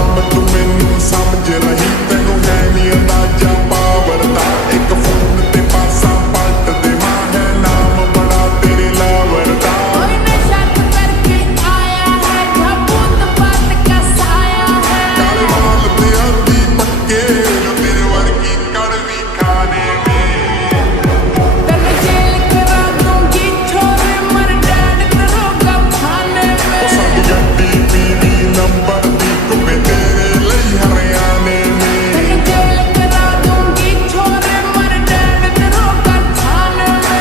ਨਾਮ ਤੂੰ ਮੈਨੂੰ ਸਮਝ ਰਹੀ, ਤੈਨੂੰ ਹੈ ਨੀ ਅੰਦਾਜ਼ਾ